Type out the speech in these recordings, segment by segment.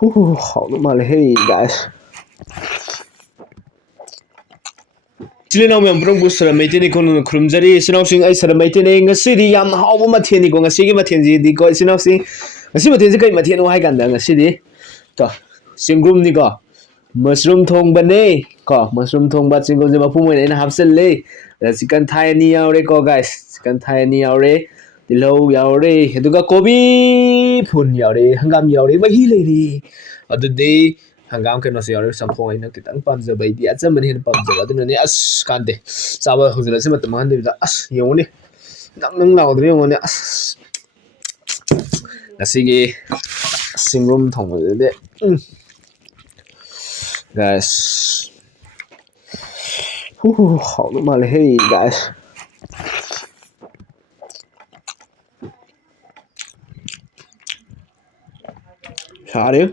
好的嘛嘞，嘿，guys。Silinaw yang prong busra maitini kono krumjari sinau sing ai sara maitini ngasidi yam hauba matheni ko ngasigi mathenji di ko sinau sing ngasi mathenji kai matheno hai kanda ngasidi to singrum ni ko mushroom thong bane ko mushroom thong ba singrum je mapu moi na hapsel le chicken thai ni yaure ko guys chicken thai ni yaure tilhau yaure aduga kobi phun yaure hangam yaure mahi leiri adudi hangam ke no se yaure samphong aina kitang pamjaba idi achaman hen pamjaba adunani as kande chaba hujula se matam hande da as yongni nang laudri yongni as asigi singrum thong de guys 好的嘛嘞，嘿，guys。啥的？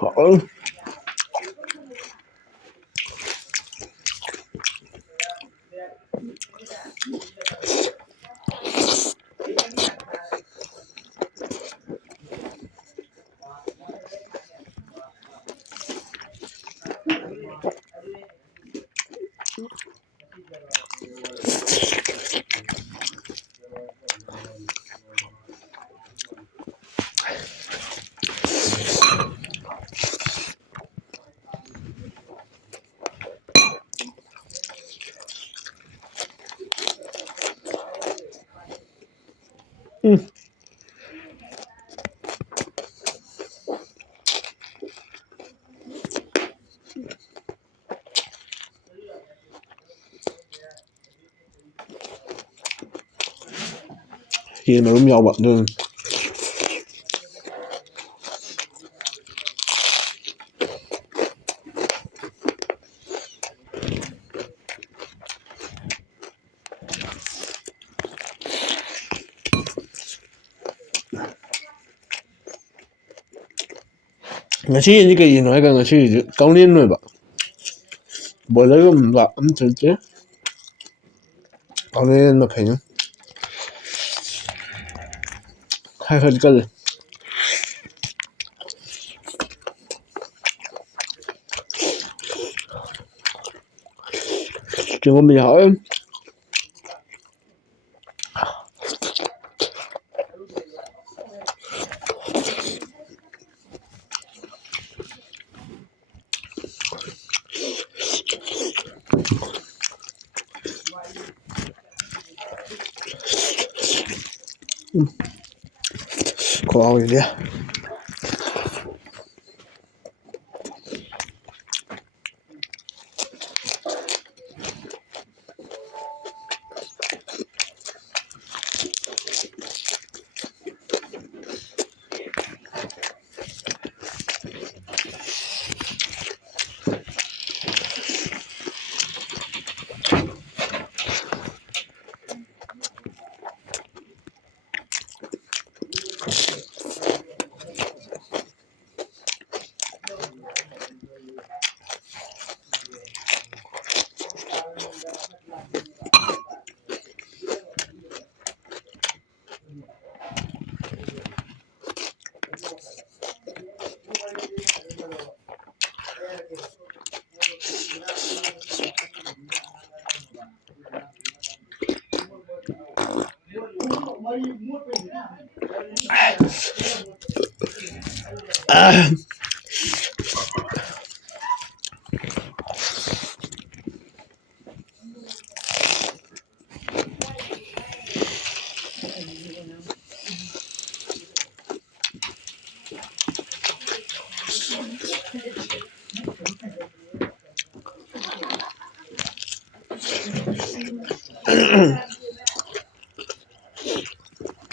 好。Hier mà lúc nhau bận luôn. Ngasi ini kayak gini kan ngasi tahun ini nih pak. Boleh kan mbak cerita. Tahun ini nih kayaknya. Hai hai kali. Cuma mình hỏi em. Có gì đấy.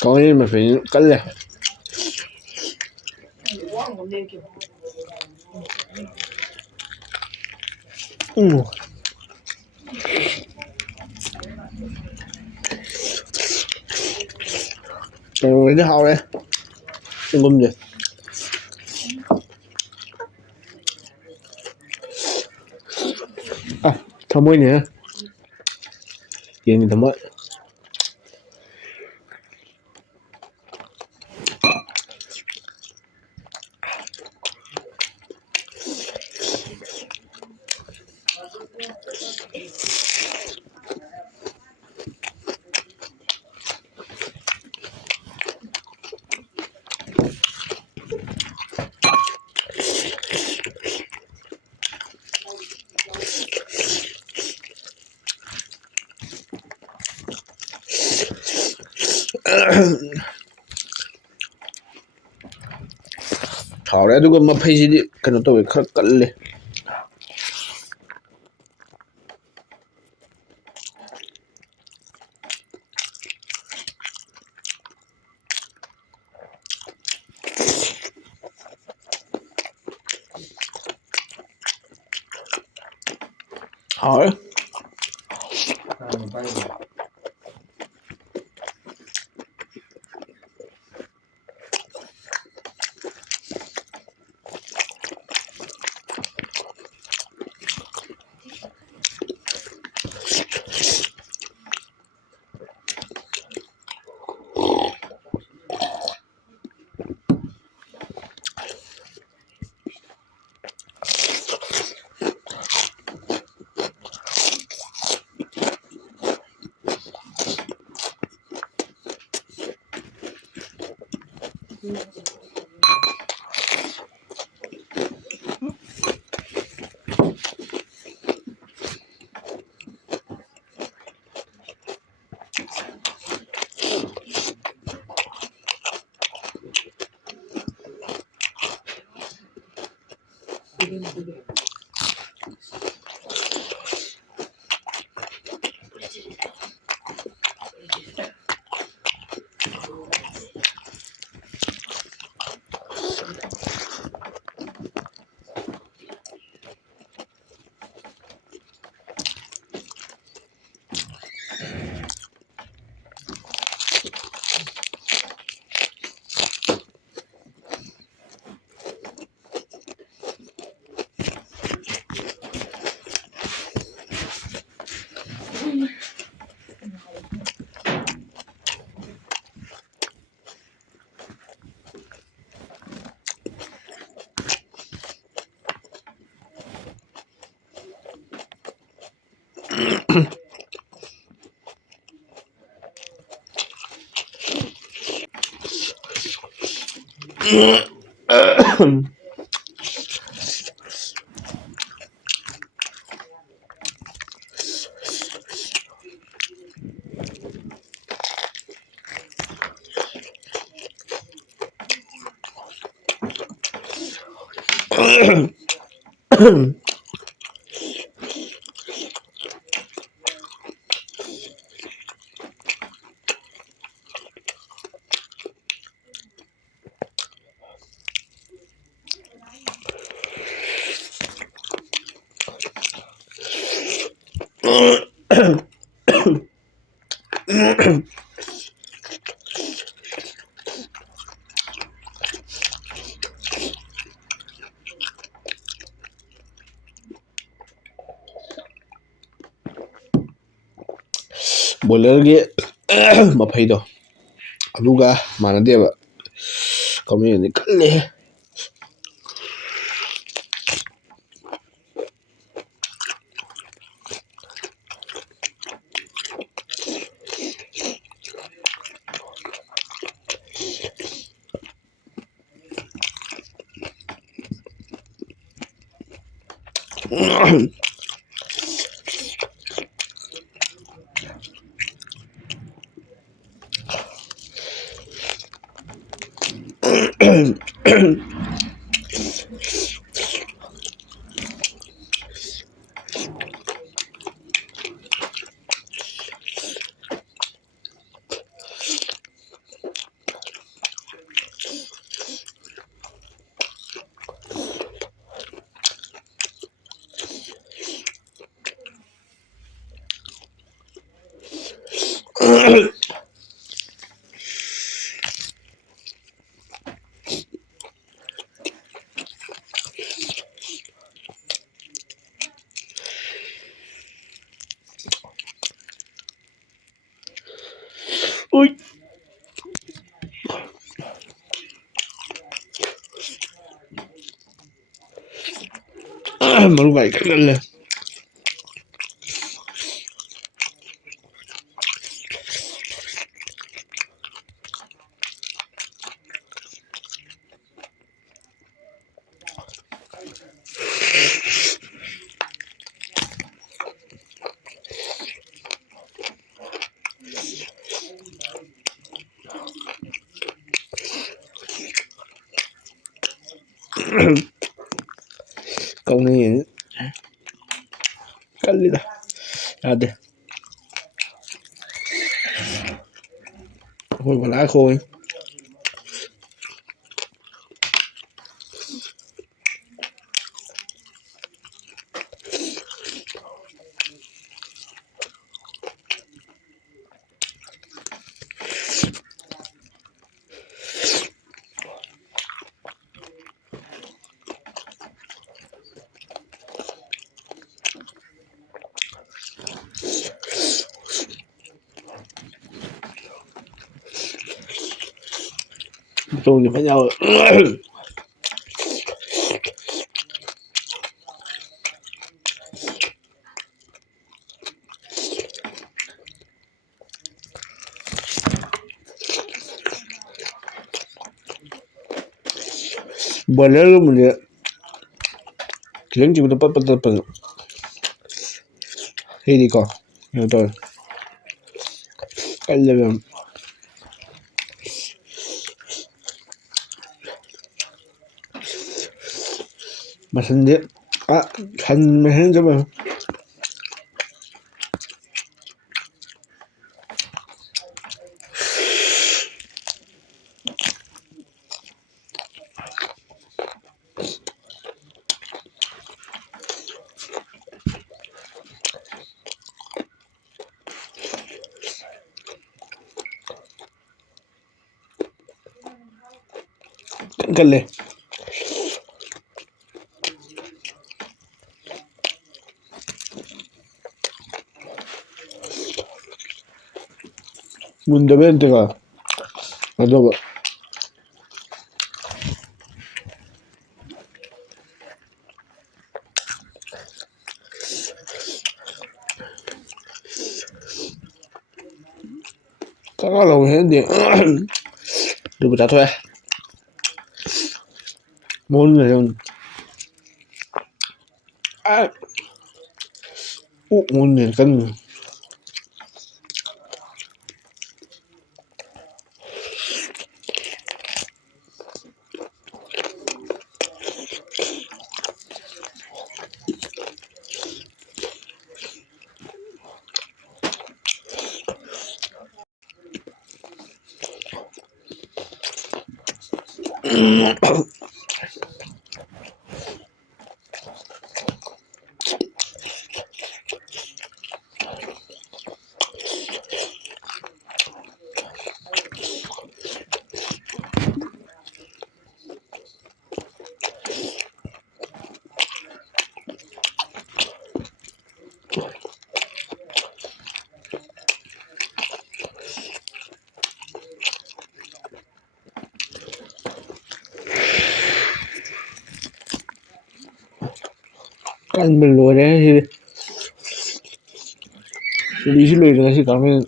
Có nên mà phải cắt lên. Rồi cái hao đây. Ăn cơm gì? ꯊꯝꯃꯣꯏꯅꯦ ꯌꯦꯟꯒꯤ ꯊꯝꯃꯣꯏ ꯍꯥꯎꯔꯦ ꯑꯗꯨꯒ ꯃꯐꯩꯁꯤꯗꯤ ꯀꯩꯅꯣ ꯇꯧꯋꯦ ꯈꯔ ꯀꯜꯂꯦ ꯍꯥꯎꯔꯦ ꯕꯣꯏꯂꯔꯒꯤ ꯃꯐꯩꯗꯣ ꯑꯗꯨꯒ ꯃꯥꯟꯅꯗꯦꯕ ꯀꯃꯦꯟꯗꯤ ꯀꯜꯂꯦꯍꯦ ꯃꯔꯨꯞ ꯑꯩ ꯀꯜꯂꯦ ꯀꯧꯅꯩ ꯀꯜꯂꯤꯗ ꯌꯥꯗꯦ ꯑꯩꯈꯣꯏ ꯕꯂꯥ ꯈꯣꯡꯉꯤ ꯇꯧꯅꯤ ꯐꯖ ꯌꯥꯎꯋꯦ ꯕꯣꯏꯂꯔꯒꯨꯝꯕꯗꯤ ꯈꯤꯇꯪ ꯆꯤꯛꯄꯗ ꯄꯠ ꯄꯠ ꯇꯠꯄꯗꯣ ꯁꯤꯗꯤꯀꯣ ꯀꯩꯅꯣ ꯇꯧꯋꯦ ꯀꯜꯂꯦꯕ ꯌꯥꯝ ꯃꯁꯟꯗꯤ ꯁꯟ ꯃꯁꯟ ꯆꯞ ꯃꯥꯟꯅꯩ ꯀꯜꯂꯦ ꯃꯨꯟꯗꯕꯩ ꯅꯠꯇꯦꯀꯣ ꯑꯗꯨꯒ ꯀꯛ ꯂꯥꯎꯕ ꯍꯦꯟꯗꯤ ꯑꯗꯨꯕꯨ ꯆꯥꯊꯣꯛꯑꯦ ꯃꯣꯟ ꯂꯩ ꯑꯣꯛ ꯃꯣꯟꯅ ꯀꯟꯕꯅꯤ ꯀꯟꯕ ꯂꯣꯏꯔꯦ ꯁꯤꯗꯤ ꯂꯤꯁꯨ ꯂꯣꯏꯔꯦ ꯉꯁꯤ ꯀꯥꯡꯃꯦꯟ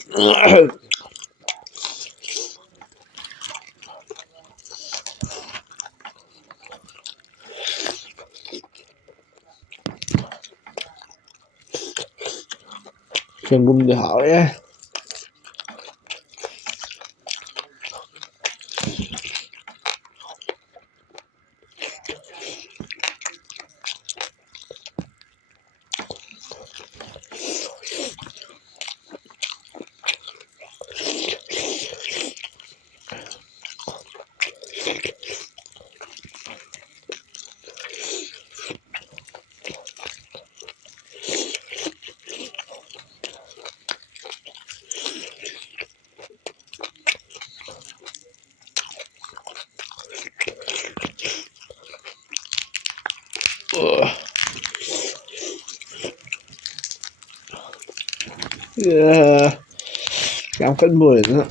ꯆꯦꯡꯒꯨꯝꯗꯤ ꯍꯥꯎꯋꯦ ꯌꯥꯝ ꯀꯟꯕ ꯑꯣꯏꯗꯅ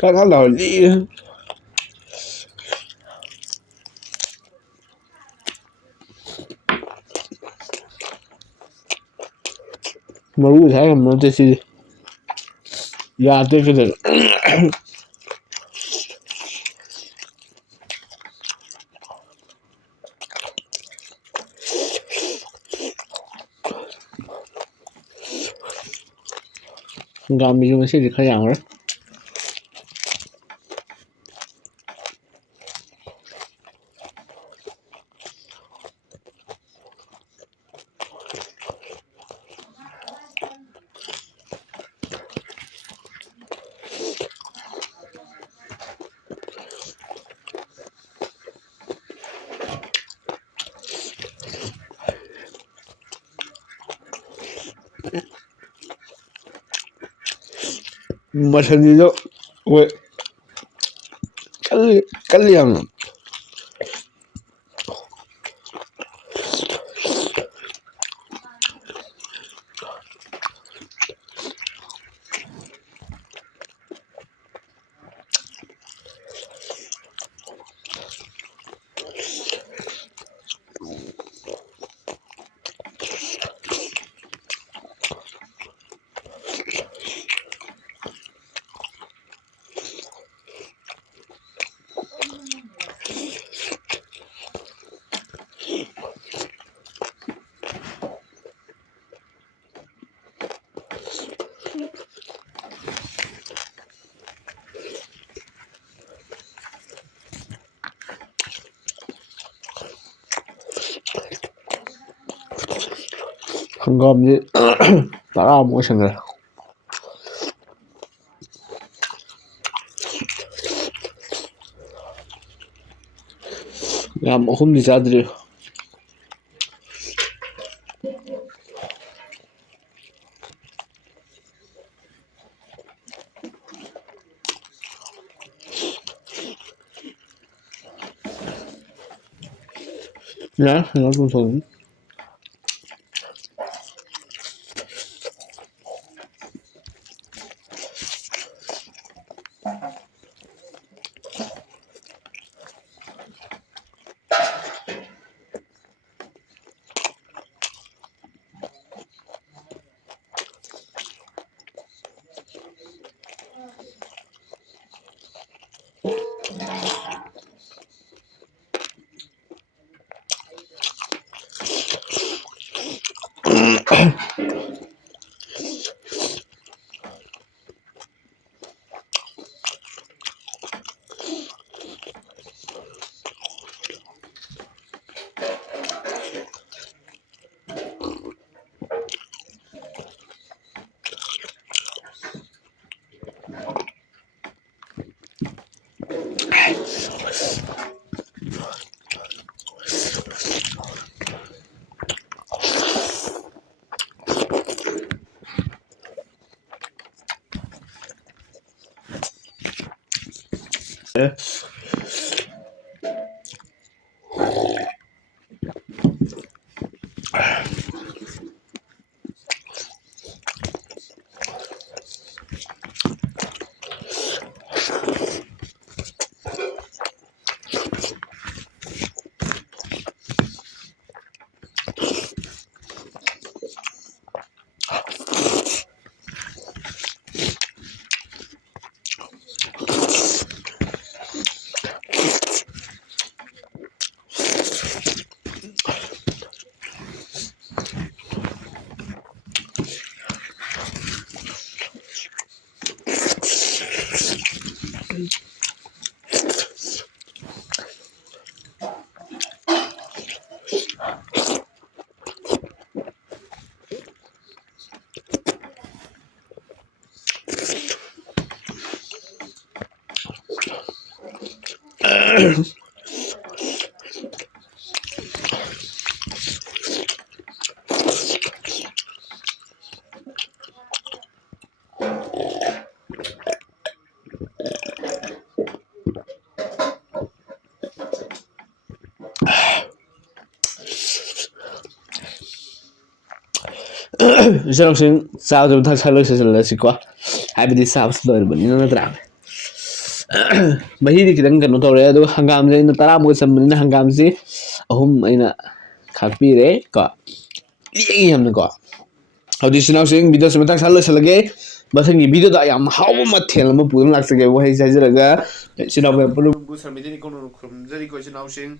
ꯀꯥ ꯂꯥꯎꯔꯗꯤ ꯃꯔꯨ ꯁꯥꯏ ꯉꯝꯕ ꯅꯠꯇꯦ ꯁꯤꯗꯤ ꯌꯥꯗꯦ ꯀꯩꯗꯧ ꯍꯪꯒꯥꯝꯁꯤꯁꯨ ꯉꯁꯤꯗꯤ ꯈꯔ ꯌꯥꯝꯈ꯭ꯔꯦ ꯃꯁꯟꯁꯤꯁꯨ ꯍꯣꯏ ꯀꯜꯂꯤ ꯌꯥꯝꯅ ꯍꯪꯒꯥꯝꯁꯤ ꯇꯔꯥꯃꯨꯛ ꯑꯣꯏꯁꯟꯈ꯭ꯔꯦ ꯌꯥꯝ ꯑꯍꯨꯝꯗꯤ ꯆꯥꯗ꯭ꯔꯤ ꯌꯥꯏ ꯍꯪꯒꯥꯝ ꯆꯝꯊꯣꯡ ꯏꯆꯤꯜ ꯏꯅꯥꯎꯁꯤꯡ ꯆꯥꯕꯗꯨ ꯃꯊꯪ ꯂꯣꯏꯁꯤꯜꯂꯁꯤꯀꯣ ꯍꯥꯏꯕꯗꯤ ꯆꯥꯕꯁꯨ ꯂꯣꯏꯔꯕꯅꯤꯅ ꯅꯠꯇ꯭ꯔꯥ ꯃꯍꯤꯗꯤ ꯈꯤꯇꯪ ꯀꯩꯅꯣ ꯇꯧꯔꯦ ꯑꯗꯨꯒ ꯍꯪꯒꯥꯝꯁꯦ ꯑꯩꯅ 10 ꯆꯟꯕꯅꯤꯅ ꯍꯪꯒꯥꯝꯁꯤ 3 ꯑꯩꯅ ꯈꯥꯛꯄꯤꯔꯦ ꯀꯣ ꯌꯦꯡꯉꯤ ꯌꯥꯝꯅꯀꯣ ꯑꯗꯨꯗꯤ ꯏꯆꯤꯟ ꯏꯅꯥꯎꯁꯤꯡ ꯚꯤꯗꯤꯑꯣꯁꯤ ꯃꯇꯥꯡ ꯆꯥꯅ ꯂꯣꯏꯁꯤꯜꯂꯒꯦ ꯃꯊꯪꯒꯤ ꯚꯤꯗꯤꯑꯣꯗ ꯌꯥꯝ ꯍꯥꯎꯕ ꯃꯊꯦꯜ ꯑꯃ ꯄꯨꯗꯨꯅ ꯂꯥꯛꯆꯒꯦ ꯋꯥꯍꯩ ꯍꯥꯏꯖꯔꯒ ꯏꯆꯤꯟ ꯏꯅꯥꯎ ꯈꯨꯔꯨꯝꯖꯔꯤꯀꯣ ꯏꯆꯤꯟ ꯏꯅꯥꯎꯁꯤꯡ